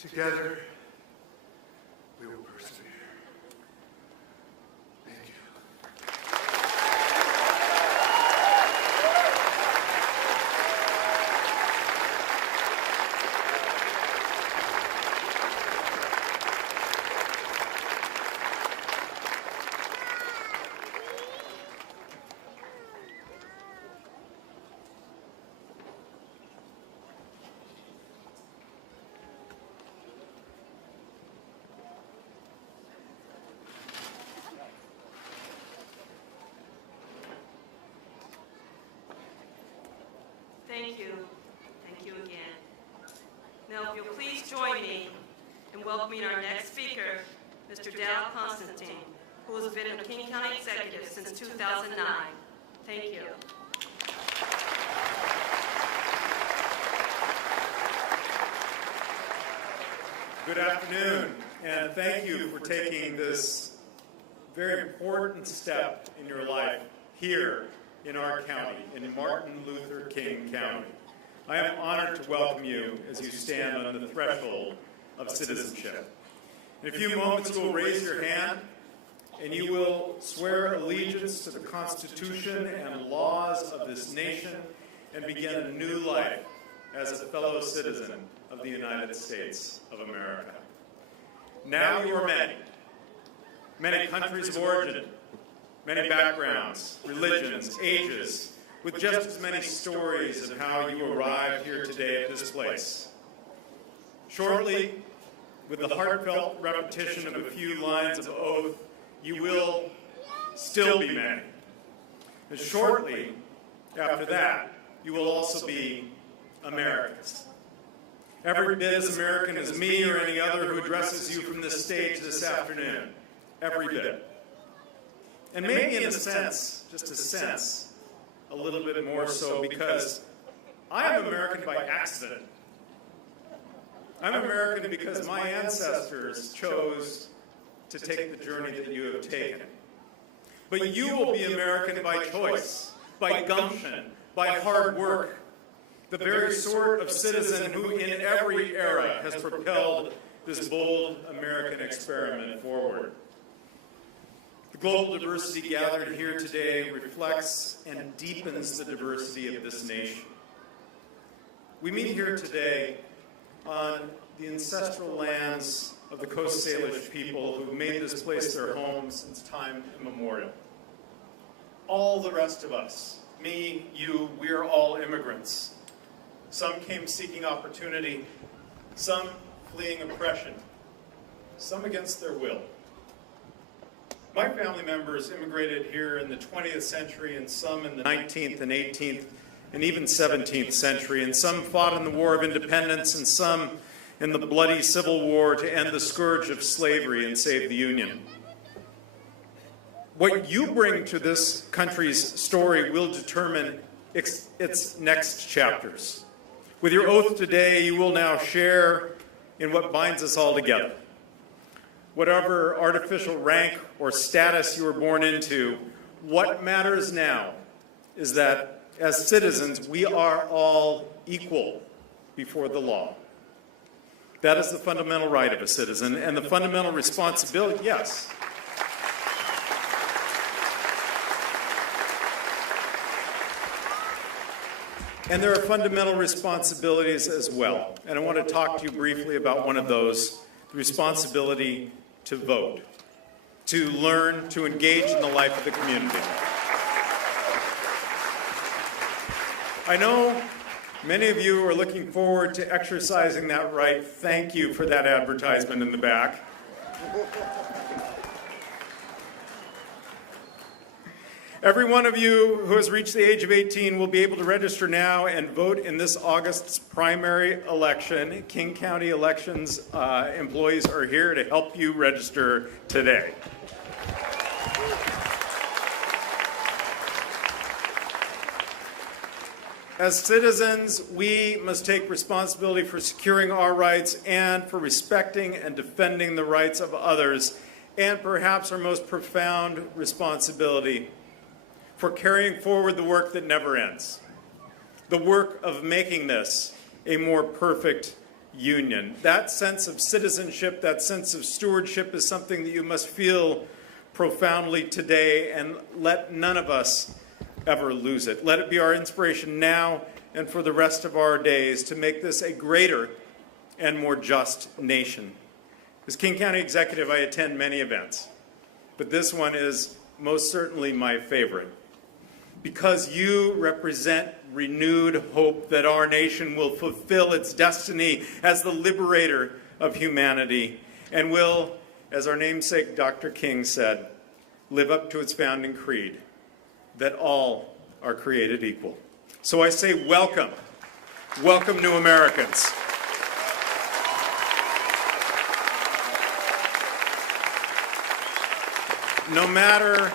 Together, we will persevere. Thank you. Thank you. Thank you again. Now, if you'll please join me in welcoming our next speaker, Mr. Dal Constantine, who has been a King County Executive since 2009. Thank you. Good afternoon, and thank you for taking this very important step in your life here in our county, in Martin Luther King County. I am honored to welcome you as you stand on the threshold of citizenship. In a few moments, you will raise your hand, and you will swear allegiance to the Constitution and laws of this nation and begin a new life as a fellow citizen of the United States of America. Now you are many countries of origin, many backgrounds, religions, ages, with just as many stories of how you arrived here today at this place. Shortly, with the heartfelt repetition of a few lines of oath, you will still be many. And shortly after that, you will also be Americans. Every bit as American as me or any other who addresses you from this stage this afternoon. Every bit. And maybe in a sense, just a sense, a little bit more so, because I am American by accident. I'm American because my ancestors chose to take the journey that you have taken. But you will be American by choice, by gumption, by hard work, the very sort of citizen who in every era has propelled this bold American experiment forward. The global diversity gathered here today reflects and deepens the diversity of this nation. We meet here today on the ancestral lands of the Coast Salish people who made this place their home since time immemorial. All the rest of us, me, you, we're all immigrants. Some came seeking opportunity, some fleeing oppression, some against their will. My family members immigrated here in the 20th century, and some in the 19th and 18th and even 17th century, and some fought in the War of Independence, and some in the bloody Civil War to end the scourge of slavery and save the Union. What you bring to this country's story will determine its next chapters. With your oath today, you will now share in what binds us all together. Whatever artificial rank or status you were born into, what matters now is that as citizens, we are all equal before the law. That is the fundamental right of a citizen, and the fundamental responsibility, yes. And there are fundamental responsibilities as well. And I want to talk to you briefly about one of those, the responsibility to vote, to learn, to engage in the life of the community. I know many of you are looking forward to exercising that right. Thank you for that advertisement in the back. Every one of you who has reached the age of 18 will be able to register now and vote in this August's primary election. King County Elections employees are here to help you register today. As citizens, we must take responsibility for securing our rights and for respecting and defending the rights of others, and perhaps our most profound responsibility for carrying forward the work that never ends, the work of making this a more perfect union. That sense of citizenship, that sense of stewardship is something that you must feel profoundly today, and let none of us ever lose it. Let it be our inspiration now and for the rest of our days to make this a greater and more just nation. As King County Executive, I attend many events, but this one is most certainly my favorite, because you represent renewed hope that our nation will fulfill its destiny as the liberator of humanity and will, as our namesake Dr. King said, live up to its founding creed, that all are created equal. So I say welcome, welcome new Americans. No matter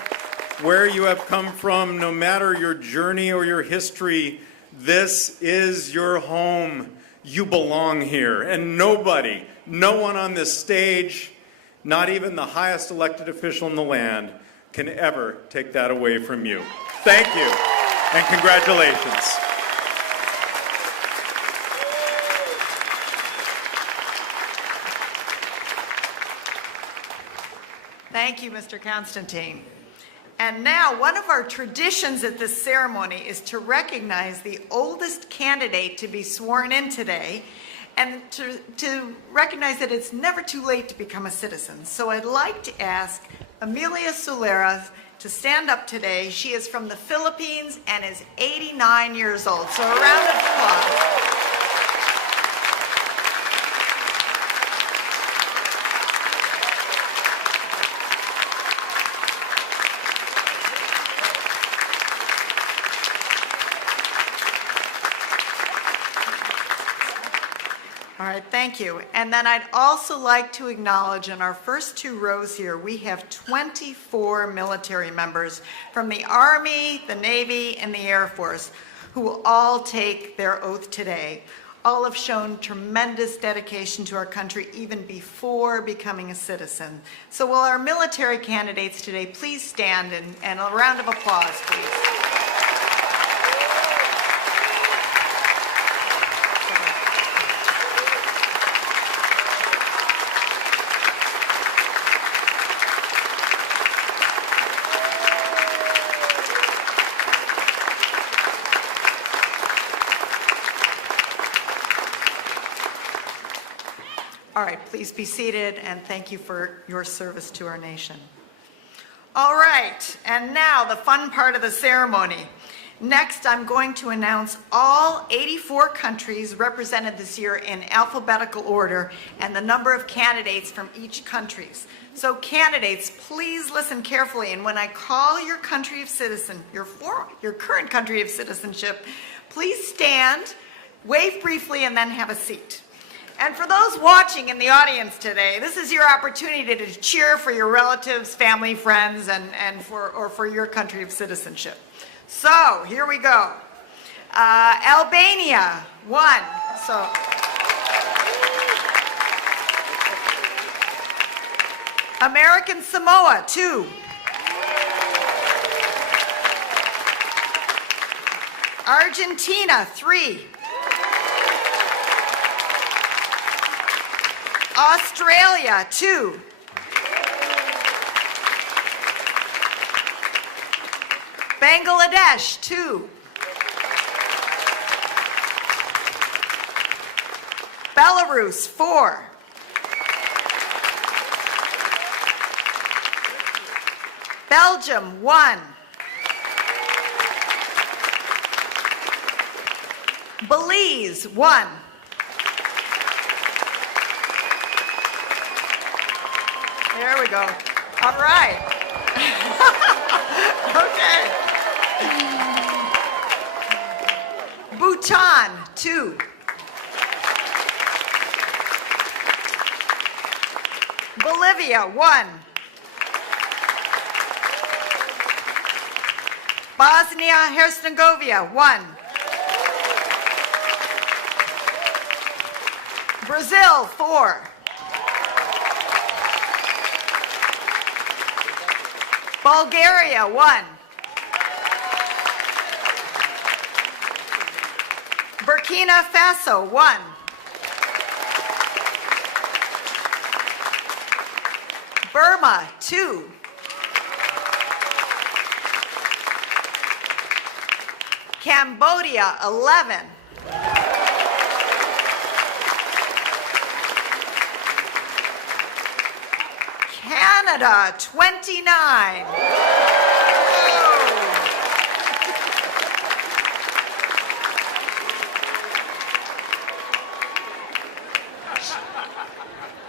where you have come from, no matter your journey or your history, this is your home. You belong here. And nobody, no one on this stage, not even the highest elected official in the land, can ever take that away from you. Thank you, and congratulations. Thank you, Mr. Constantine. And now, one of our traditions at this ceremony is to recognize the oldest candidate to be sworn in today, and to recognize that it's never too late to become a citizen. So I'd like to ask Amelia Solera to stand up today. She is from the Philippines and is 89 years old. So a round of applause. All right, thank you. And then I'd also like to acknowledge in our first two rows here, we have 24 military members from the Army, the Navy, and the Air Force who will all take their oath today. All have shown tremendous dedication to our country even before becoming a citizen. So will our military candidates today please stand, and a round of applause, please. All right, please be seated, and thank you for your service to our nation. All right, and now the fun part of the ceremony. Next, I'm going to announce all 84 countries represented this year in alphabetical order and the number of candidates from each country. So candidates, please listen carefully, and when I call your country of citizen, your current country of citizenship, please stand, wave briefly, and then have a seat. And for those watching in the audience today, this is your opportunity to cheer for your relatives, family, friends, and for your country of citizenship. So here we go. Albania, 1. So. American Samoa, 2. Argentina, 3. Australia, 2. Bangladesh, 2. Belarus, 4. Belgium, 1. Belize, 1. There we go. All right. Okay. Bhutan, 2. Bolivia, 1. Bosnia-Herzegovina, 1. Brazil, 4. Bulgaria, 1. Burkina Faso, 1. Burma, 2. Cambodia, 11. Canada, 29.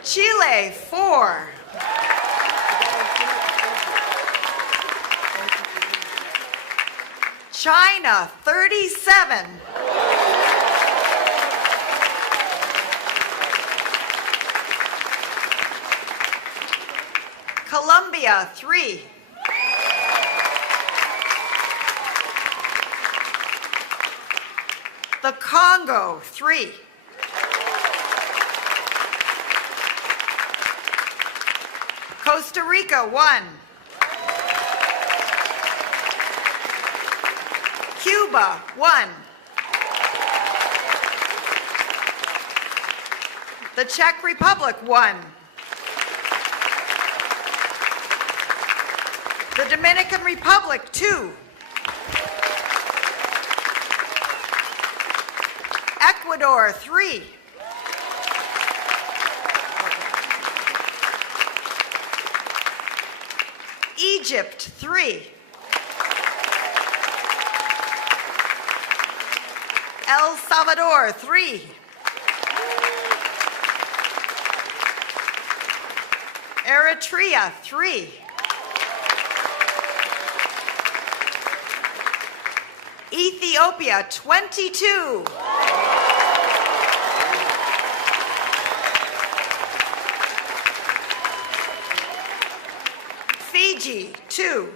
Chile, 4. China, 37. Colombia, 3. The Congo, 3. Costa Rica, 1. Cuba, 1. The Czech Republic, 1. The Dominican Republic, 2. Ecuador, 3. Egypt, 3. El Salvador, 3. Eritrea, 3. Ethiopia, 22. Fiji, 2.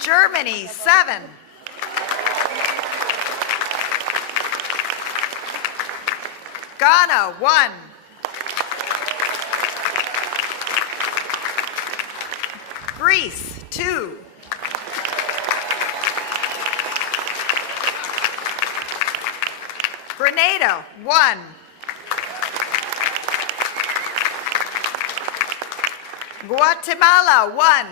Germany, 7. Ghana, 1. Greece, 2. Grenada, 1. Guatemala, 1.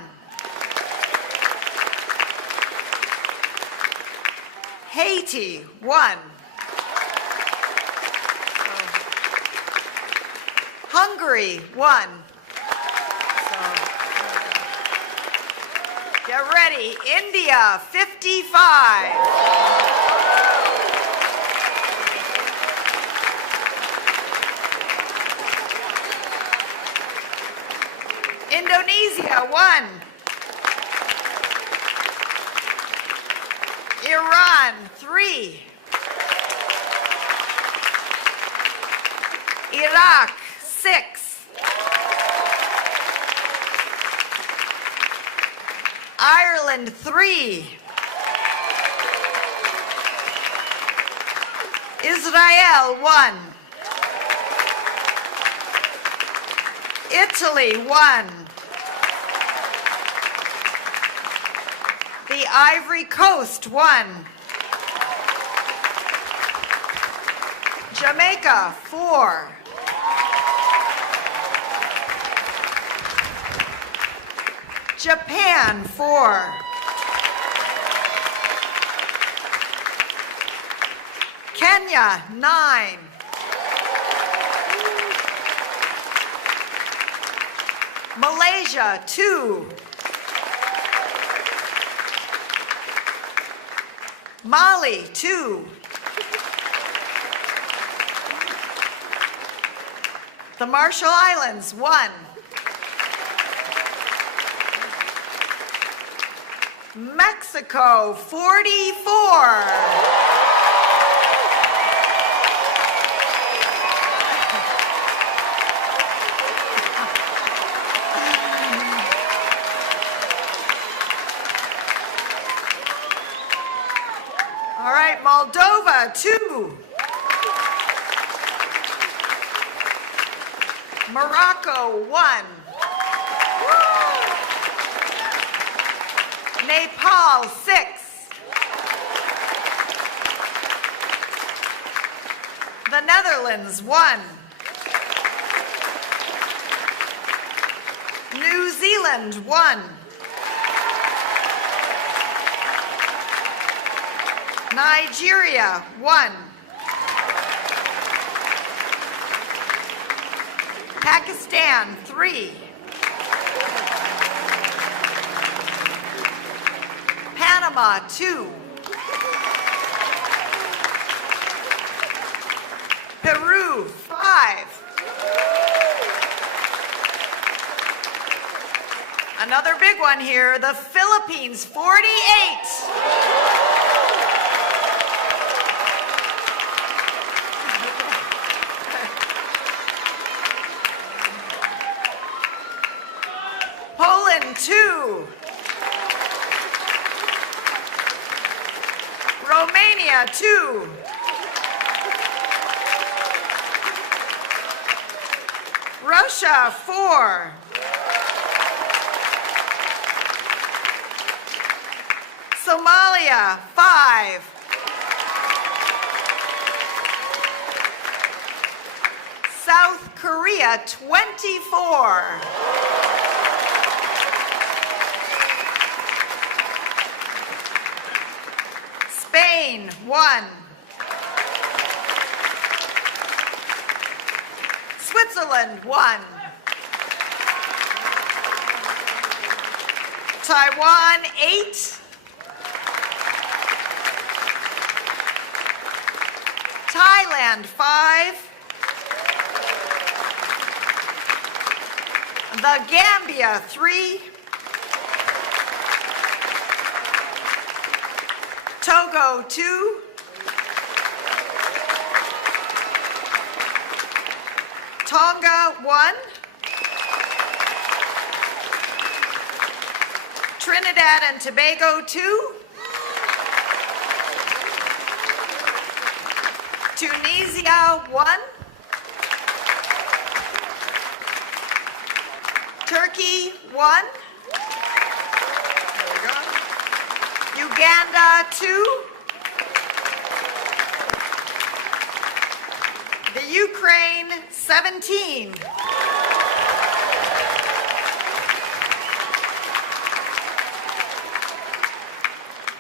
Haiti, 1. Hungary, 1. Get ready. India, 55. Indonesia, 1. Iran, 3. Iraq, 6. Ireland, 3. Israel, 1. Italy, 1. The Ivory Coast, 1. Jamaica, 4. Japan, 4. Kenya, 9. Malaysia, 2. Mali, 2. The Marshall Islands, 1. Mexico, 44. All right, Moldova, 2. Morocco, 1. Nepal, 6. The Netherlands, 1. New Zealand, 1. Nigeria, 1. Pakistan, 3. Panama, 2. Peru, 5. Another big one here, the Philippines, 48. Poland, 2. Romania, 2. Russia, 4. Somalia, 5. South Korea, 24. Spain, 1. Switzerland, 1. Taiwan, 8. Thailand, 5. The Gambia, 3. Togo, 2. Tonga, 1. Trinidad and Tobago, 2. Tunisia, 1. Turkey, 1. Uganda, 2. The Ukraine, 17.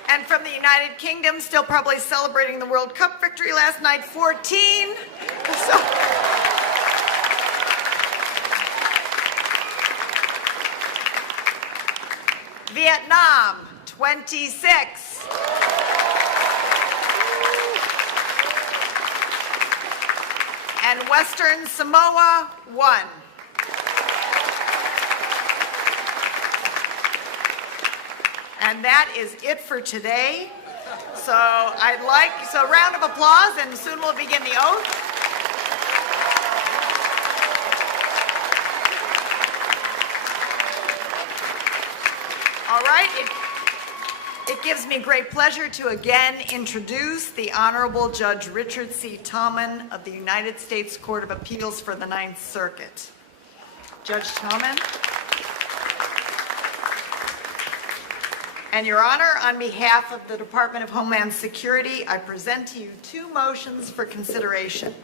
And from the United Kingdom, still probably celebrating the World Cup victory last night, 14. So, Vietnam, 26. And Western Samoa, 1. And that is it for today. So a round of applause, and soon we'll begin the oath. All right, it gives me great pleasure to again introduce the Honorable Judge Richard C. Tallman of the United States Court of Appeals for the Ninth Circuit. Judge Tallman. And Your Honor, on behalf of the Department of Homeland Security, I present to you 2 motions for consideration.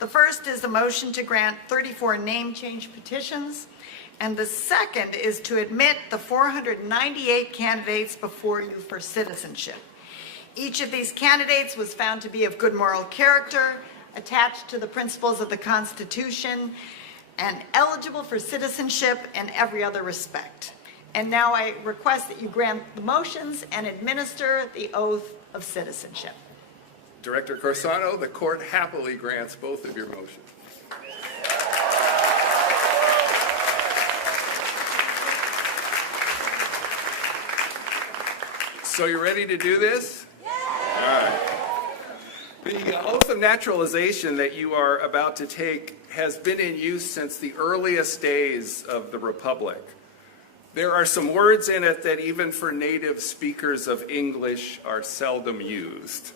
The first is the motion to grant 34 name change petitions, and the second is to admit the 498 candidates before you for citizenship. Each of these candidates was found to be of good moral character, attached to the principles of the Constitution, and eligible for citizenship in every other respect. And now I request that you grant the motions and administer the oath of citizenship. Director Corsano, the court happily grants both of your motions. So you're ready to do this? Yeah. All right. The oath of naturalization that you are about to take has been in use since the earliest days of the Republic. There are some words in it that even for native speakers of English are seldom used.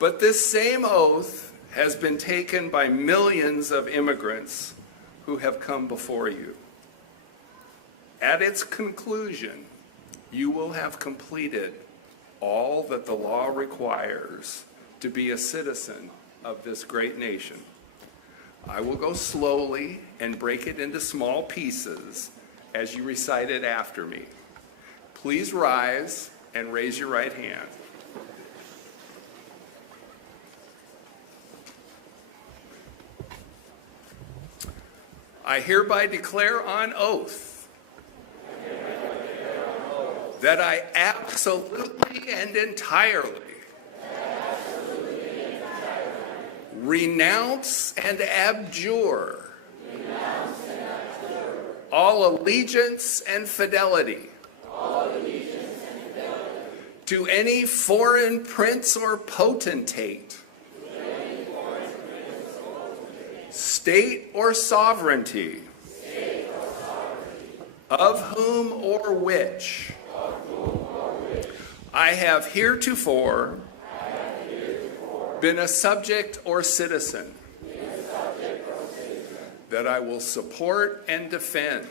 But this same oath has been taken by millions of immigrants who have come before you. At its conclusion, you will have completed all that the law requires to be a citizen of this great nation. I will go slowly and break it into small pieces as you recite it after me. Please rise and raise your right hand. I hereby declare on oath that I absolutely and entirely renounce and abjure all allegiance and fidelity to any foreign prince or potentate, state or sovereignty, of whom or which I have heretofore been a subject or citizen, that I will support and defend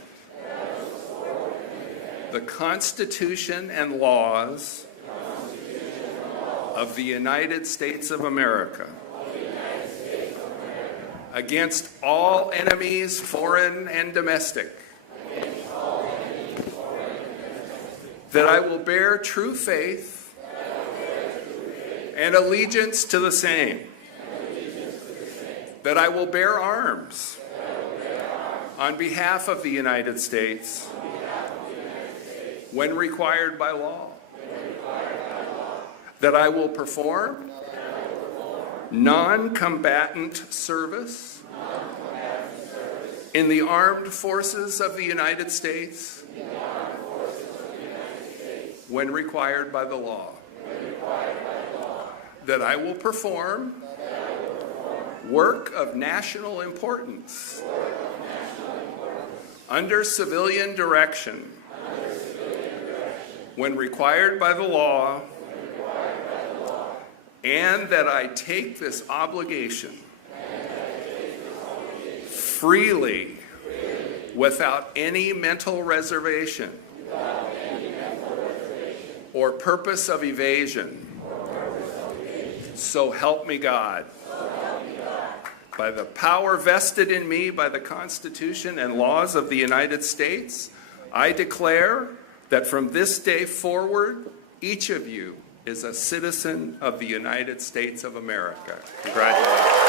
the Constitution and laws of the United States of America against all enemies, foreign and domestic, that I will bear true faith and allegiance to the same, that I will bear arms on behalf of the United States when required by law, that I will perform non-combatant service in the armed forces of the United States when required by the law, that I will perform work of national importance under civilian direction when required by the law, and that I take this obligation freely without any mental reservation or purpose of evasion. So help me God. By the power vested in me by the Constitution and laws of the United States, I declare that from this day forward, each of you is a citizen of the United States of America. Congratulations.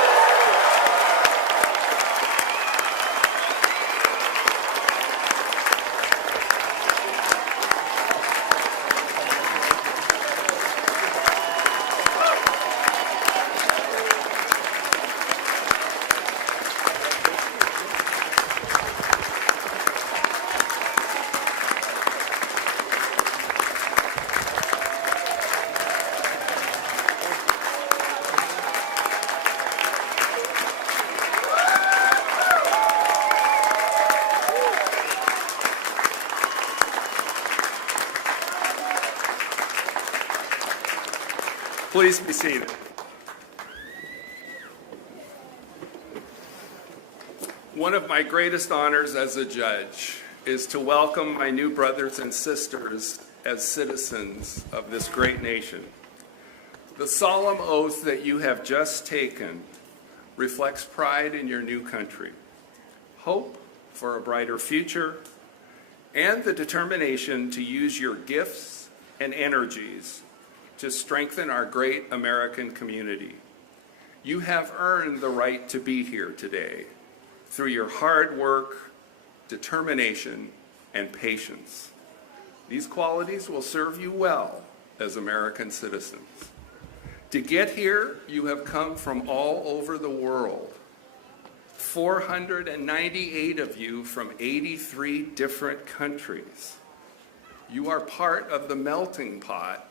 Please be seated. One of my greatest honors as a judge is to welcome my new brothers and sisters as citizens of this great nation. The solemn oath that you have just taken reflects pride in your new country, hope for a brighter future, and the determination to use your gifts and energies to strengthen our great American community. You have earned the right to be here today through your hard work, determination, and patience. These qualities will serve you well as American citizens. To get here, you have come from all over the world. 498 of you from 83 different countries. You are part of the melting pot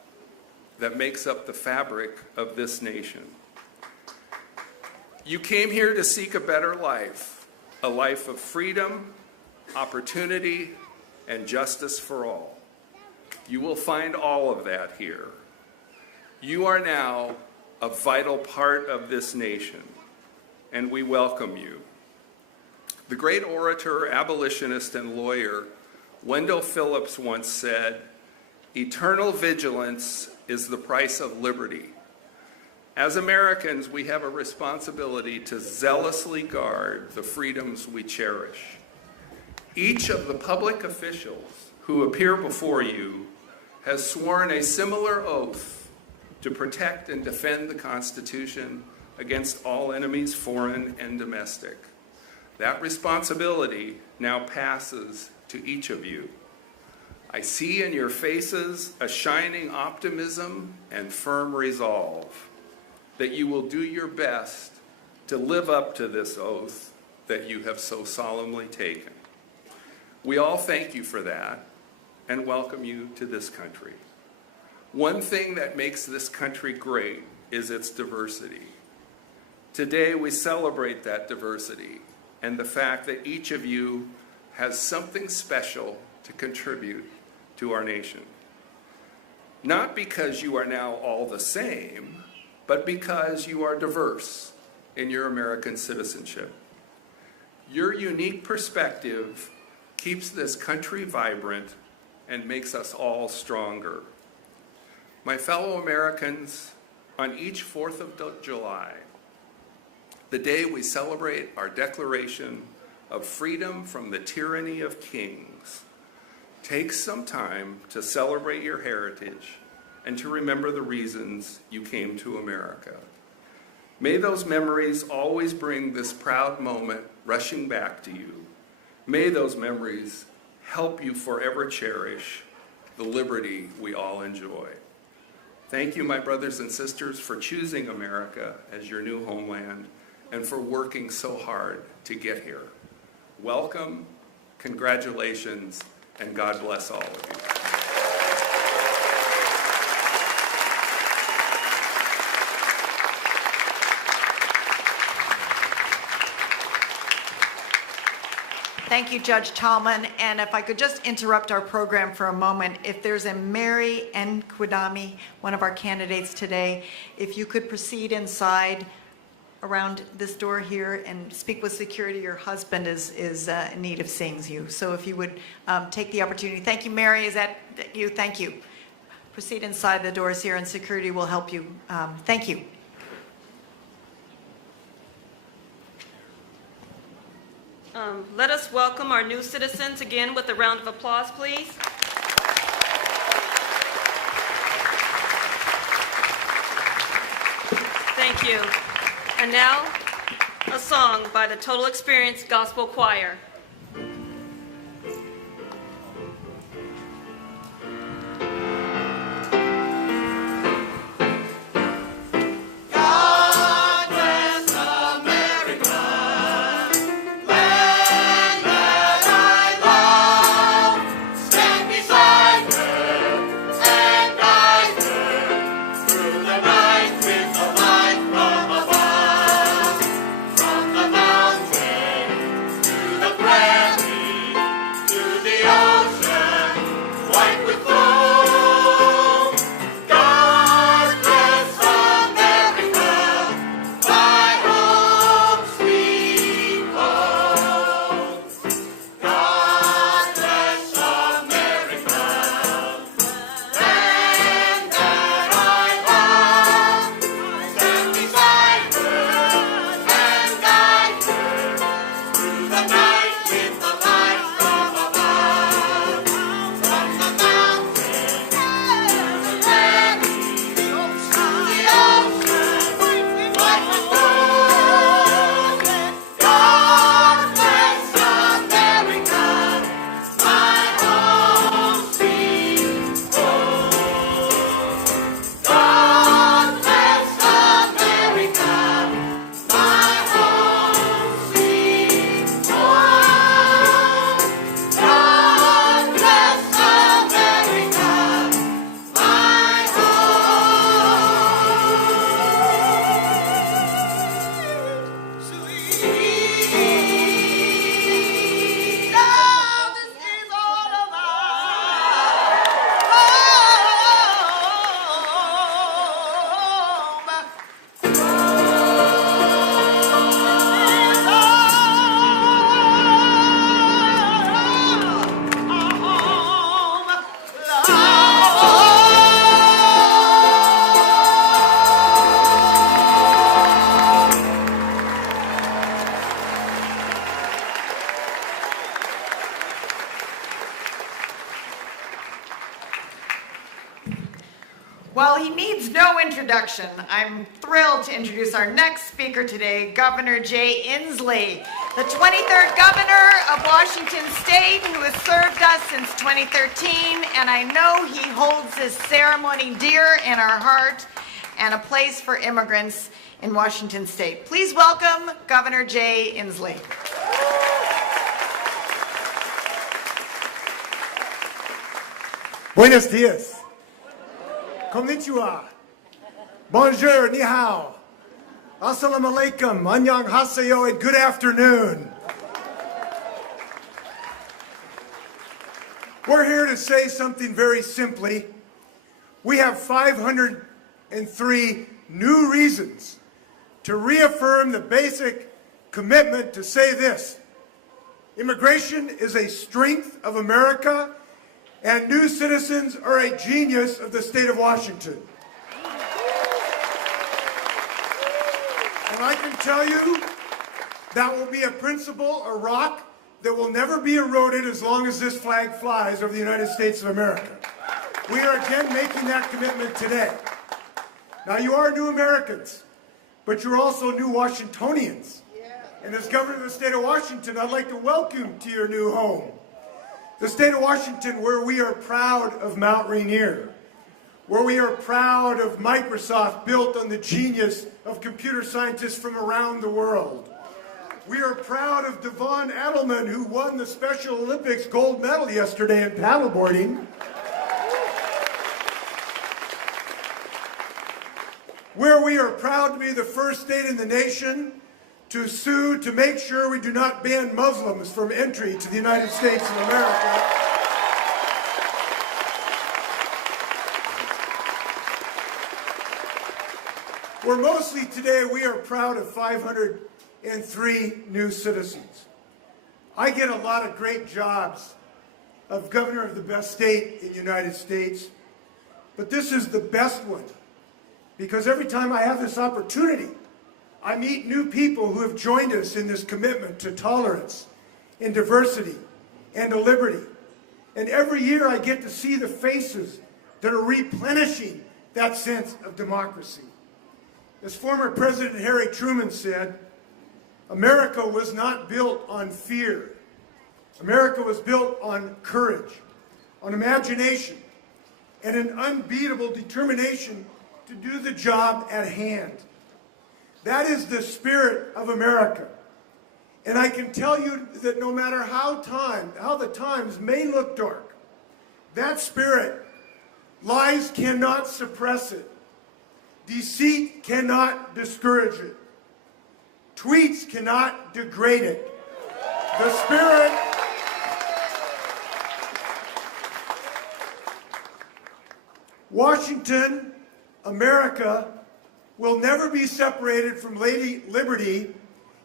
that makes up the fabric of this nation. You came here to seek a better life, a life of freedom, opportunity, and justice for all. You will find all of that here. You are now a vital part of this nation, and we welcome you. The great orator, abolitionist, and lawyer Wendell Phillips once said, "Eternal vigilance is the price of liberty. As Americans, we have a responsibility to zealously guard the freedoms we cherish. Each of the public officials who appear before you has sworn a similar oath to protect and defend the Constitution against all enemies, foreign and domestic. That responsibility now passes to each of you. I see in your faces a shining optimism and firm resolve that you will do your best to live up to this oath that you have so solemnly taken. We all thank you for that and welcome you to this country. One thing that makes this country great is its diversity. Today we celebrate that diversity and the fact that each of you has something special to contribute to our nation. Not because you are now all the same, but because you are diverse in your American citizenship. Your unique perspective keeps this country vibrant and makes us all stronger. My fellow Americans, on each 4th of July, the day we celebrate our Declaration of Freedom from the Tyranny of Kings, take some time to celebrate your heritage and to remember the reasons you came to America. May those memories always bring this proud moment rushing back to you. May those memories help you forever cherish the liberty we all enjoy. Thank you, my brothers and sisters, for choosing America as your new homeland and for working so hard to get here. Welcome, congratulations, and God bless all of you. Thank you, Judge Tallman. And if I could just interrupt our program for a moment, if there's a Mary Nkwudami, one of our candidates today, if you could proceed inside around this door here and speak with security. Your husband is in need of seeing you. So if you would take the opportunity. Thank you, Mary. Is that you? Thank you. Proceed inside the doors here and security will help you. Thank you. Let us welcome our new citizens again with a round of applause, please. Thank you. And now, a song by the Total Experience Gospel Choir. The introduction, I'm thrilled to introduce our next speaker today, Governor Jay Inslee, the 23rd Governor of Washington State, who has served us since 2013, and I know he holds this ceremony dear in our heart and a place for immigrants in Washington State. Please welcome Governor Jay Inslee. Buenos dias. Konnichiwa. Bonjour, ni hao. Assalamu alaikum, annyeong haseyo, and good afternoon. We're here to say something very simply. We have 503 new reasons to reaffirm the basic commitment to say this: immigration is a strength of America, and new citizens are a genius of the state of Washington. And I can tell you that will be a principle, a rock, that will never be eroded as long as this flag flies over the United States of America. We are again making that commitment today. Now, you are new Americans, but you're also new Washingtonians. And as Governor of the state of Washington, I'd like to welcome you to your new home. The state of Washington, where we are proud of Mount Rainier, where we are proud of Microsoft, built on the genius of computer scientists from around the world. We are proud of Devon Edelman, who won the Special Olympics gold medal yesterday in paddleboarding. Where we are proud to be the first state in the nation to sue to make sure we do not ban Muslims from entry to the United States of America. Where mostly today we are proud of 503 new citizens. I get a lot of great jobs of governor of the best state in the United States, but this is the best one, because every time I have this opportunity, I meet new people who have joined us in this commitment to tolerance and diversity and to liberty. And every year I get to see the faces that are replenishing that sense of democracy. As former President Harry Truman said, America was not built on fear. America was built on courage, on imagination, and an unbeatable determination to do the job at hand. That is the spirit of America. And I can tell you that no matter how the times may look dark, that spirit, lies cannot suppress it. Deceit cannot discourage it. Tweets cannot degrade it. The spirit Washington, America, will never be separated from Lady Liberty,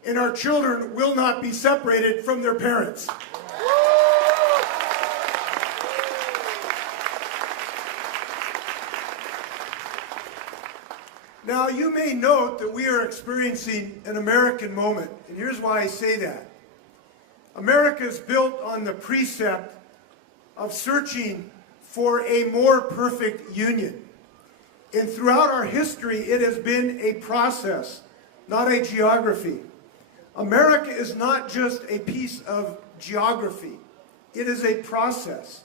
and our children will not be separated from their parents. Now, you may note that we are experiencing an American moment, and here's why I say that. America is built on the precept of searching for a more perfect union. And throughout our history, it has been a process, not a geography. America is not just a piece of geography. It is a process.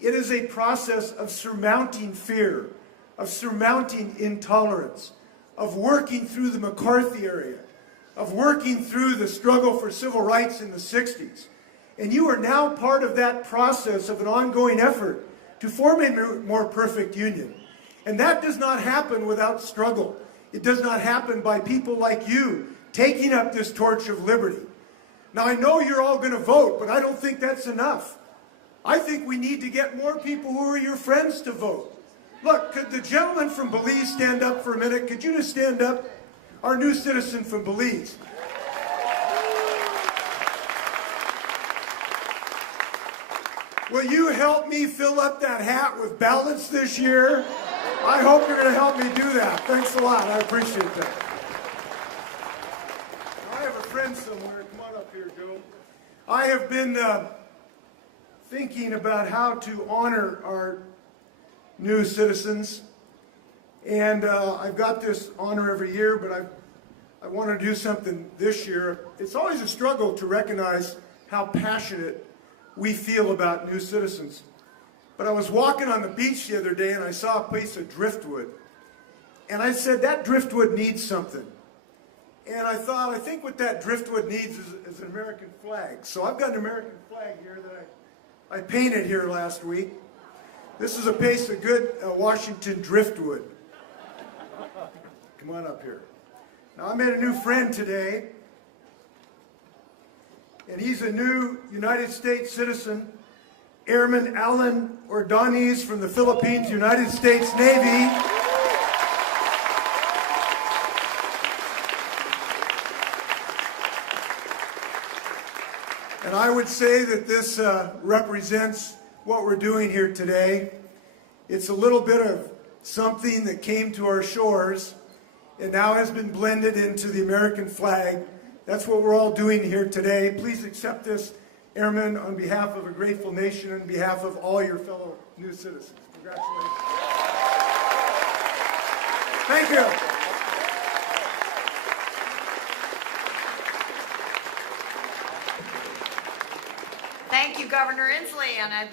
It is a process of surmounting fear, of surmounting intolerance, of working through the McCarthy era, of working through the struggle for civil rights in the 60s. And you are now part of that process of an ongoing effort to form a more perfect union. And that does not happen without struggle. It does not happen by people like you taking up this torch of liberty. Now, I know you're all going to vote, but I don't think that's enough. I think we need to get more people who are your friends to vote. Look, could the gentleman from Belize stand up for a minute? Could you just stand up? Our new citizen from Belize. Will you help me fill up that hat with ballots this year? I hope you're going to help me do that. Thanks a lot. I appreciate that. I have a friend somewhere. Come on up here, Joe. I have been thinking about how to honor our new citizens. And I've got this honor every year, but I want to do something this year. It's always a struggle to recognize how passionate we feel about new citizens. But I was walking on the beach the other day and I saw a piece of driftwood. And I said, that driftwood needs something. And I thought, I think what that driftwood needs is an American flag. So I've got an American flag here that I painted here last week. This is a piece of good Washington driftwood. Come on up here. Now I made a new friend today. And he's a new United States citizen, Airman Alan Ordonez from the Philippines, United States Navy. And I would say that this represents what we're doing here today. It's a little bit of something that came to our shores and now has been blended into the American flag. That's what we're all doing here today. Please accept this, Airman, on behalf of a grateful nation and on behalf of all your fellow new citizens. Congratulations. Thank you. Thank you, Governor Inslee. And I'd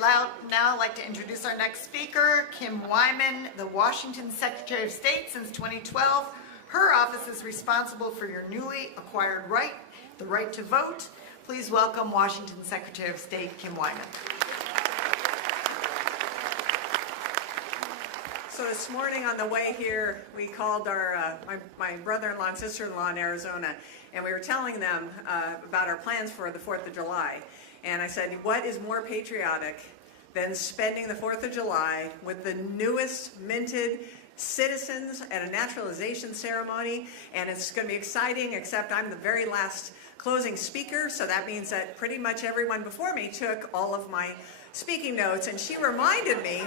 now like to introduce our next speaker, Kim Wyman, the Washington Secretary of State since 2012. Her office is responsible for your newly acquired right, the right to vote. Please welcome Washington Secretary of State, Kim Wyman. So this morning on the way here, we called our my brother-in-law and sister-in-law in Arizona, and we were telling them about our plans for the 4th of July. And I said, what is more patriotic than spending the 4th of July with the newest minted citizens at a naturalization ceremony? And it's going to be exciting, except I'm the very last closing speaker, so that means that pretty much everyone before me took all of my speaking notes. And she reminded me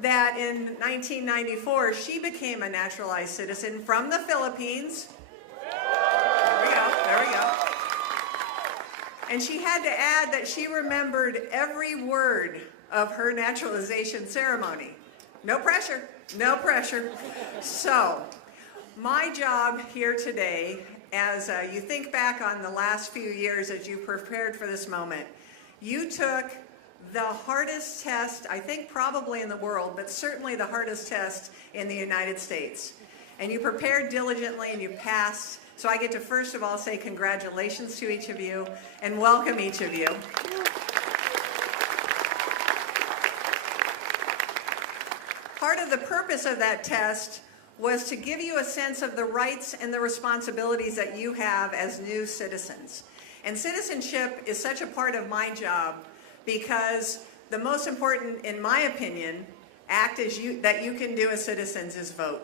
that in 1994, she became a naturalized citizen from the Philippines. There we go. And she had to add that she remembered every word of her naturalization ceremony. No pressure, no pressure. So, my job here today, as you think back on the last few years as you prepared for this moment, you took the hardest test, I think probably in the world, but certainly the hardest test in the United States. And you prepared diligently and you passed. So I get to first of all say congratulations to each of you and welcome each of you. Part of the purpose of that test was to give you a sense of the rights and the responsibilities that you have as new citizens. And citizenship is such a part of my job because the most important, in my opinion, act that you can do as citizens is vote.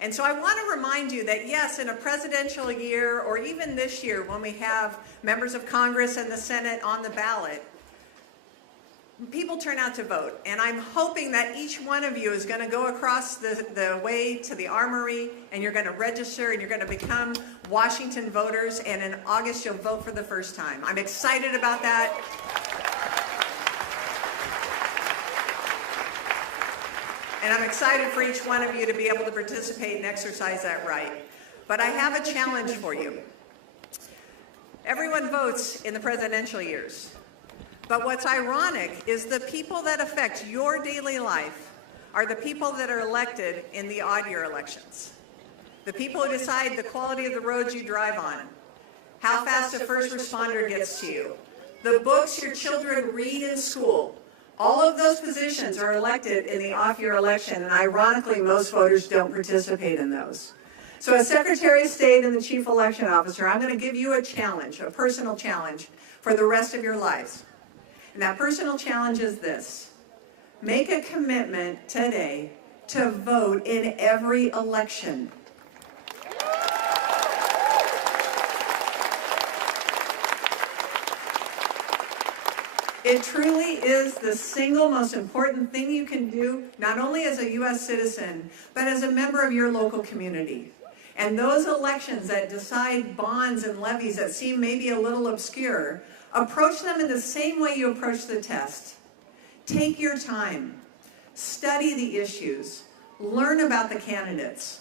And so I want to remind you that yes, in a presidential year, or even this year when we have members of Congress and the Senate on the ballot, people turn out to vote. And I'm hoping that each one of you is going to go across the way to the armory and you're going to register and you're going to become Washington voters, and in August you'll vote for the first time. I'm excited about that. And I'm excited for each one of you to be able to participate and exercise that right. But I have a challenge for you. Everyone votes in the presidential years. But what's ironic is the people that affect your daily life are the people that are elected in the odd year elections. The people who decide the quality of the roads you drive on, how fast a first responder gets to you, the books your children read in school. All of those positions are elected in the off-year election, and ironically, most voters don't participate in those. So as Secretary of State and the Chief Election Officer, I'm going to give you a challenge, a personal challenge, for the rest of your lives. And that personal challenge is this. Make a commitment today to vote in every election. It truly is the single most important thing you can do, not only as a U.S. citizen, but as a member of your local community. And those elections that decide bonds and levies that seem maybe a little obscure, approach them in the same way you approach the test. Take your time. Study the issues. learn about the candidates.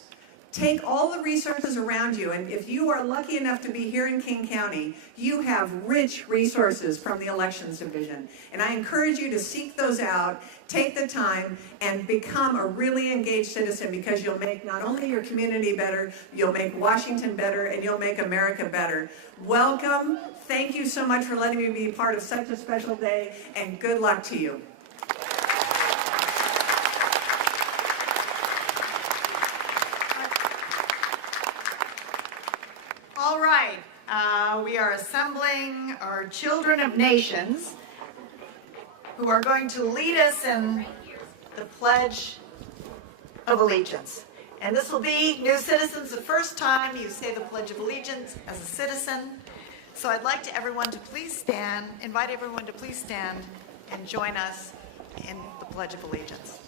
Take all the resources around you, and if you are lucky enough to be here in King County, you have rich resources from the Elections Division. And I encourage you to seek those out, take the time, and become a really engaged citizen, because you'll make not only your community better, you'll make Washington better, and you'll make America better. Welcome. Thank you so much for letting me be part of such a special day, and good luck to you. All right, we are assembling our children of nations who are going to lead us in the Pledge of Allegiance. And this will be new citizens, the first time you say the Pledge of Allegiance as a citizen. So I'd like to everyone to please stand, invite everyone to please stand and join us in the Pledge of Allegiance.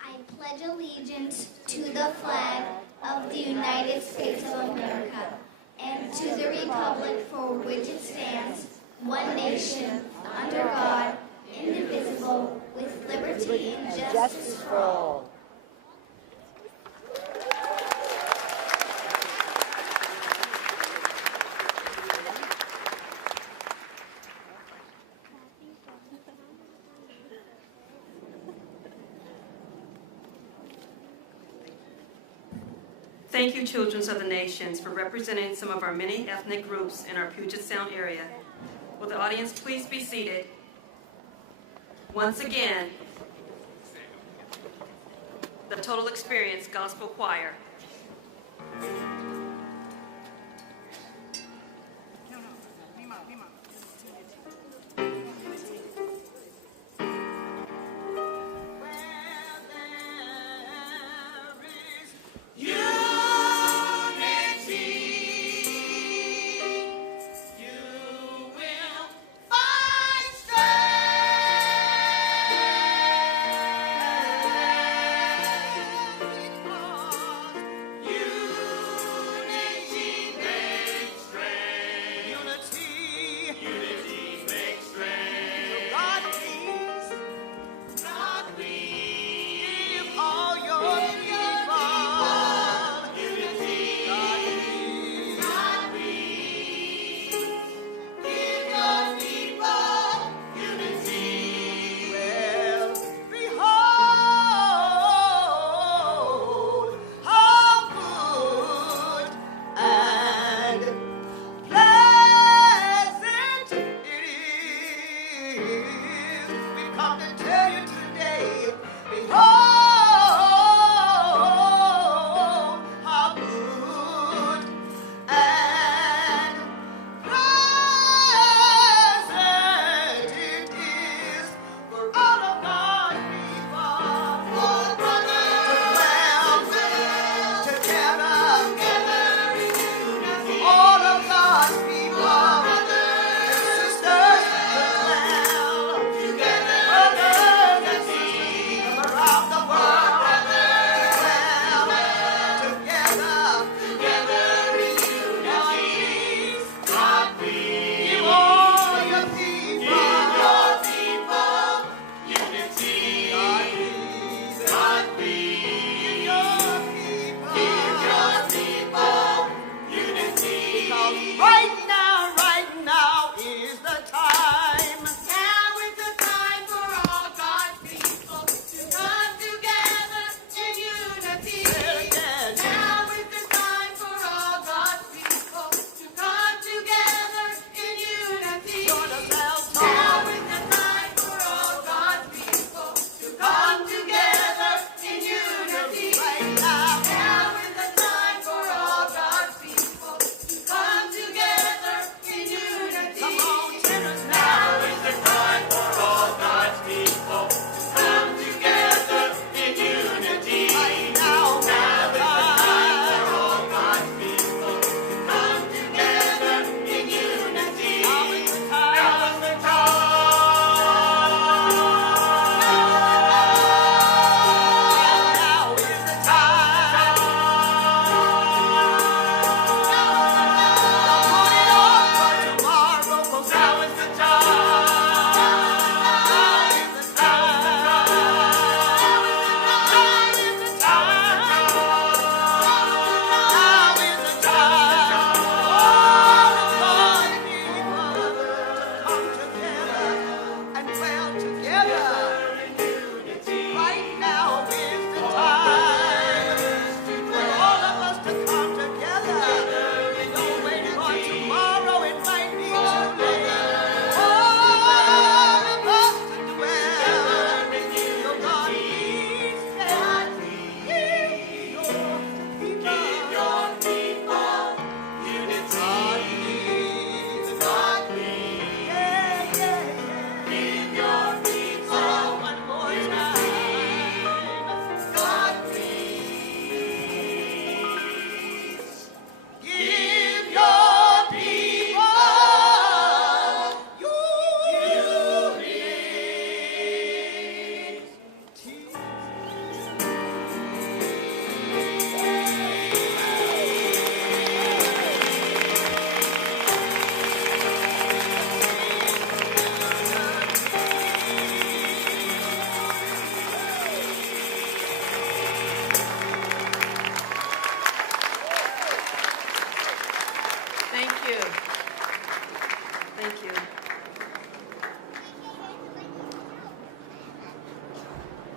I pledge allegiance to the flag of the United States of America and to the republic for which it stands, one nation, under God, indivisible, with liberty and justice for all. Thank you, Children of the Nations, for representing some of our many ethnic groups in our Puget Sound area. Will the audience please be seated? Once again, the Total Experience Gospel Choir. You you.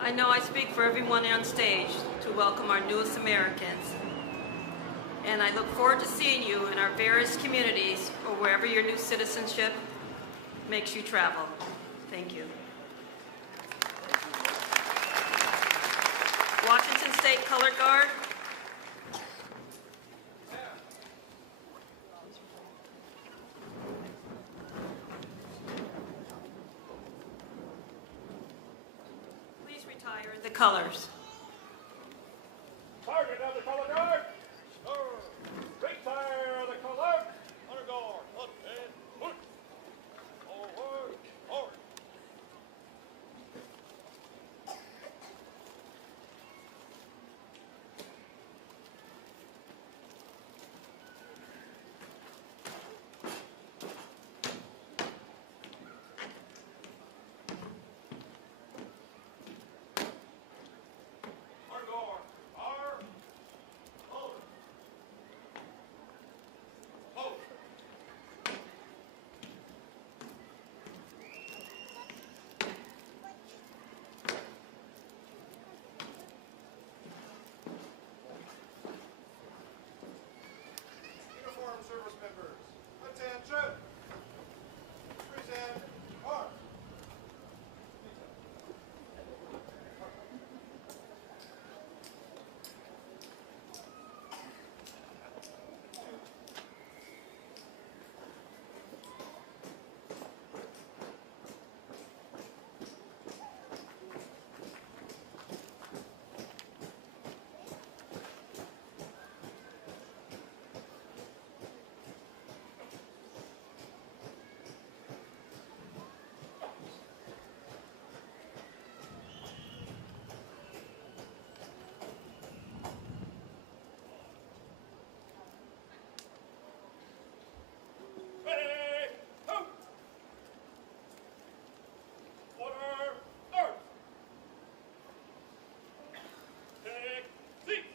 I know I speak for everyone on stage to welcome our newest Americans. And I look forward to seeing you in our various communities or wherever your new citizenship makes you travel. Thank you. Washington State Color Guard. Please retire the colors. Sergeant of the color guard, sir, retire the color, honor guard, up and look, forward, forward. Honor guard, fire, hold, hold. Uniformed service members, attention. Present arms. Ready, go! Order, start! Take seat!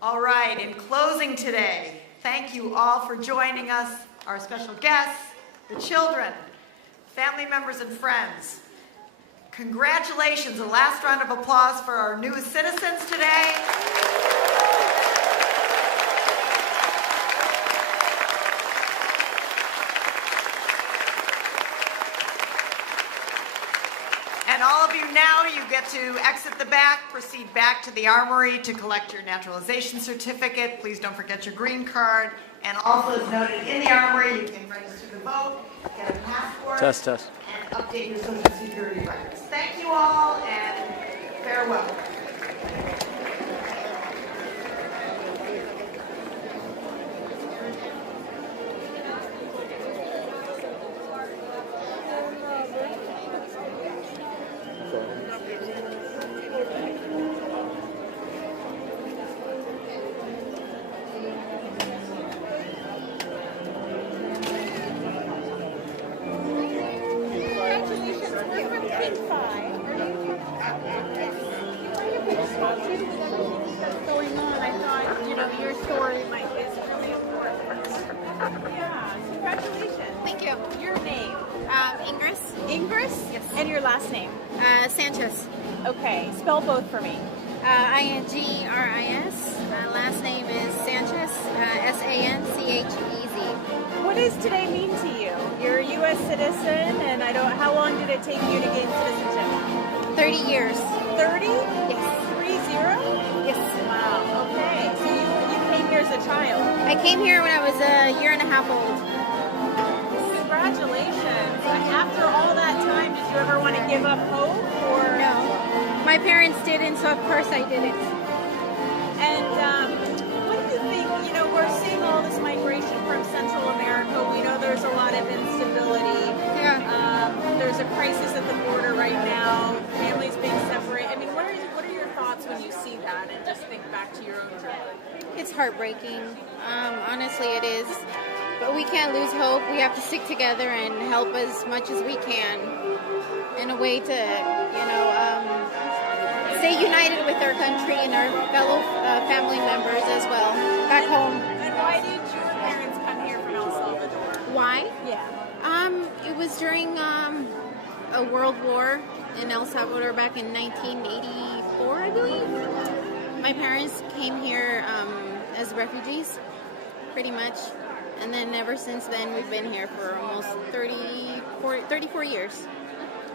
All right, in closing today, thank you all for joining us, our special guests, the children, family members, and friends. Congratulations, a last round of applause for our newest citizens today. And all of you now, you get to exit the back, proceed back to the armory to collect your naturalization certificate. Please don't forget your green card. And also as noted in the armory, you can register to vote, get a passport, Test. and update your social security records. Thank you all, and farewell. Congratulations, we're from King 5. What's going on? I thought, your story is really important. Yeah, congratulations. Thank you. Your name? Ingris. Ingris? Yes. And your last name? Sanchez. Okay, spell both for me. Ingris. Last name is Sanchez. Sanchez. What does today mean to you? You're a U.S. citizen, and how long did it take you to gain citizenship? 30 years. 30? Yes. 30? Yes. Wow, okay. So you came here as a child. I came here when I was a year and a half old. Congratulations. After all that time, did you ever want to give up hope? Or No. My parents didn't, so of course I didn't. And what do you think, we're seeing all this migration from Central America. We know there's a lot of instability. Yeah. There's a crisis at the border right now. Families being separated. I mean, what are your thoughts when you see that and just think back to your own childhood? It's heartbreaking. Honestly, it is. But we can't lose hope. We have to stick together and help as much as we can in a way to, stay united with our country and our fellow family members as well back home. And why did your parents come here from El Salvador? Why? Yeah. It was during a world war in El Salvador back in 1984, I believe. My parents came here as refugees, pretty much. And then ever since then, we've been here for almost 34 years.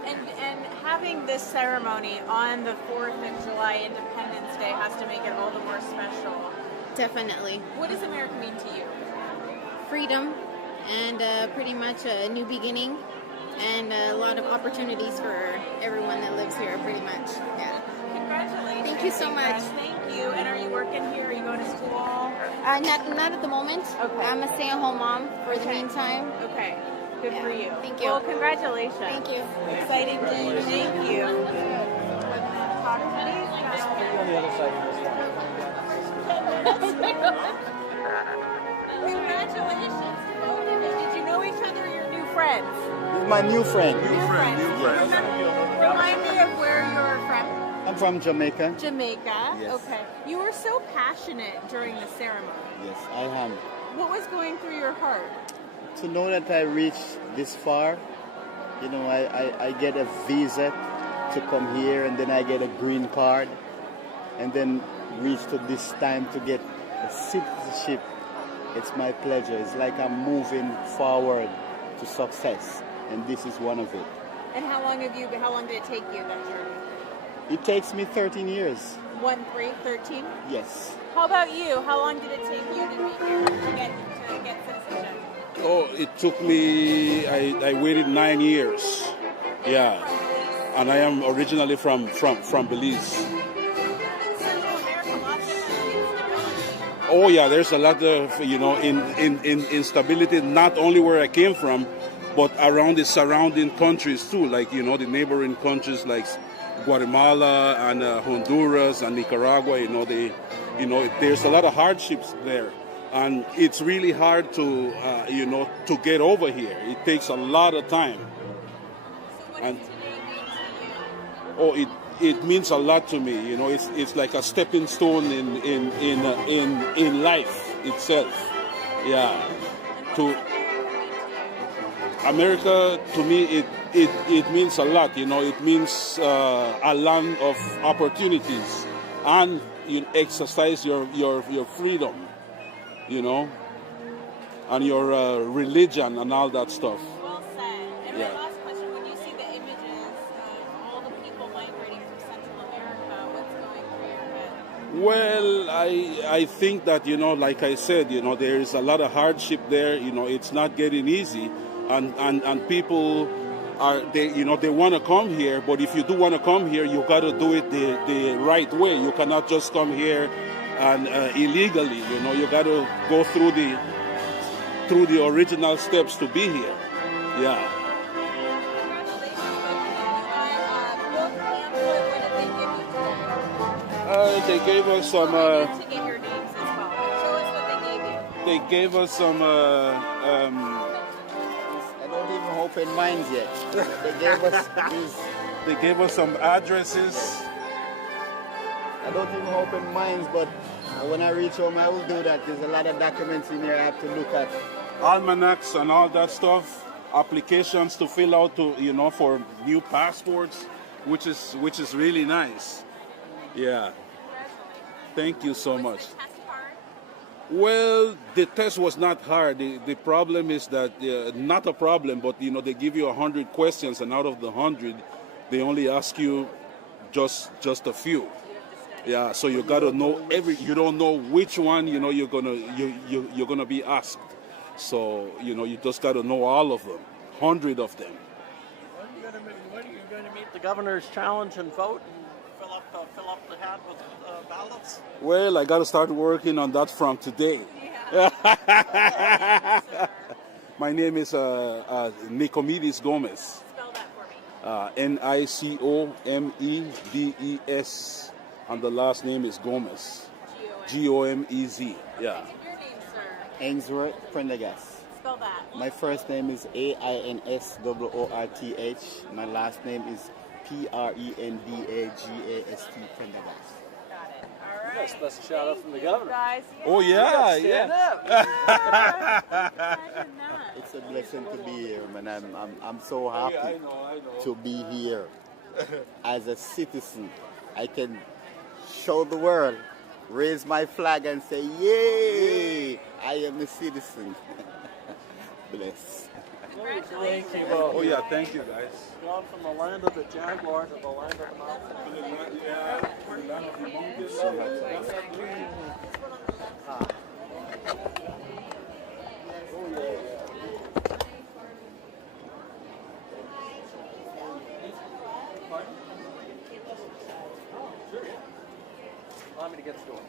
And having this ceremony on the 4th of July, Independence Day, has to make it all the more special. Definitely. What does America mean to you? Freedom and pretty much a new beginning and a lot of opportunities for everyone that lives here, pretty much. Yeah. Congratulations. Thank you so much. Thank you. And are you working here? Are you going to school? Not at the moment. Okay. I'm a stay-at-home mom for the meantime. Okay. Good for you. Thank you. Well, congratulations. Thank you. Exciting day. Thank you. Talk to these guys. On the other side of this Congratulations, both of you. Did you know each other? You're new friends. one. My new friend. Remind me of where you're from. I'm from Jamaica. Jamaica. Yes. Okay. You were so passionate during the ceremony. Yes, I am. What was going through your heart? To know that I reached this far, you know, I get a visa to come here, and then I get a green card, and then reach to this time to get a citizenship. It's my pleasure. It's like I'm moving forward to success, and this is one of it. And how long did it take you, that journey? It takes me 13 years. 13? Yes. How about you? How long did it take you to be here to get citizenship? Oh, it took me, I waited 9 years. Yeah. And I am originally from Belize. Central America, lots of instability. Oh yeah, there's a lot of, you know, in instability, not only where I came from, but around the surrounding countries too, like, you know, the neighboring countries like Guatemala and Honduras and Nicaragua, there's a lot of hardships there. And it's really hard to, to get over here. It takes a lot of time. So what And does today mean to you? it means a lot to me. You know, it's like a stepping stone in life itself. Yeah. To America, to me, it means a lot. You know, it means a land of opportunities, and you exercise your freedom. You know, and your religion and all that stuff. Well said. And Yeah. my last question, when you see the images of all the people migrating from Central America, what's going through your head? Well, I think that, you know, like I said, you know, there is a lot of hardship there. You know, it's not getting easy, and people they want to come here, but if you do want to come here, you got to do it the right way. You cannot just come here and illegally. You know, you got to go through the original steps to be here. Yeah. Congratulations, both of you. Book, pamphlet, what did they give you today? They gave us some. I need to get your names as well, but show us what they gave you. They gave us some. I don't even open mine yet. They gave us these. They gave us some addresses. I don't even open mine, but when I reach home, I will do that. There's a lot of documents in here I have to look at. Almanacs and all that stuff, applications to fill out for new passports, which is really nice. Yeah. Thank you so much. Was the test hard? Well, the test was not hard. The problem is that, not a problem, but they give you 100 questions, and out of the 100, they only ask you just a few. Yeah, so you got to know you don't know which one you're gonna be asked. So you just got to know all of them, 100 of them. When are you going to meet the governor's challenge and vote and fill up the hat with ballots? Well, I got to start working on that from today. My name is Nicomedes Gomez. Spell that for me. Nicomedes, and the last name is Gomez. Gomez. Yeah. Your name, sir. Ainsworth Prendergast. Spell that. My first name is AINSWORTH. My last name is Prendagast. Got it. All You got a right. special shout out from the governor. Guys, Oh yeah, yeah. Imagine that. It's a blessing to be here, man. I'm so happy I know. to be here as a citizen. I can show the world, raise my flag and say, yay, I am a citizen. Bless. Thank you both. Oh yeah, thank you guys. Gone from the land of the jaguar to the land of the mountain. Allow me to get to it.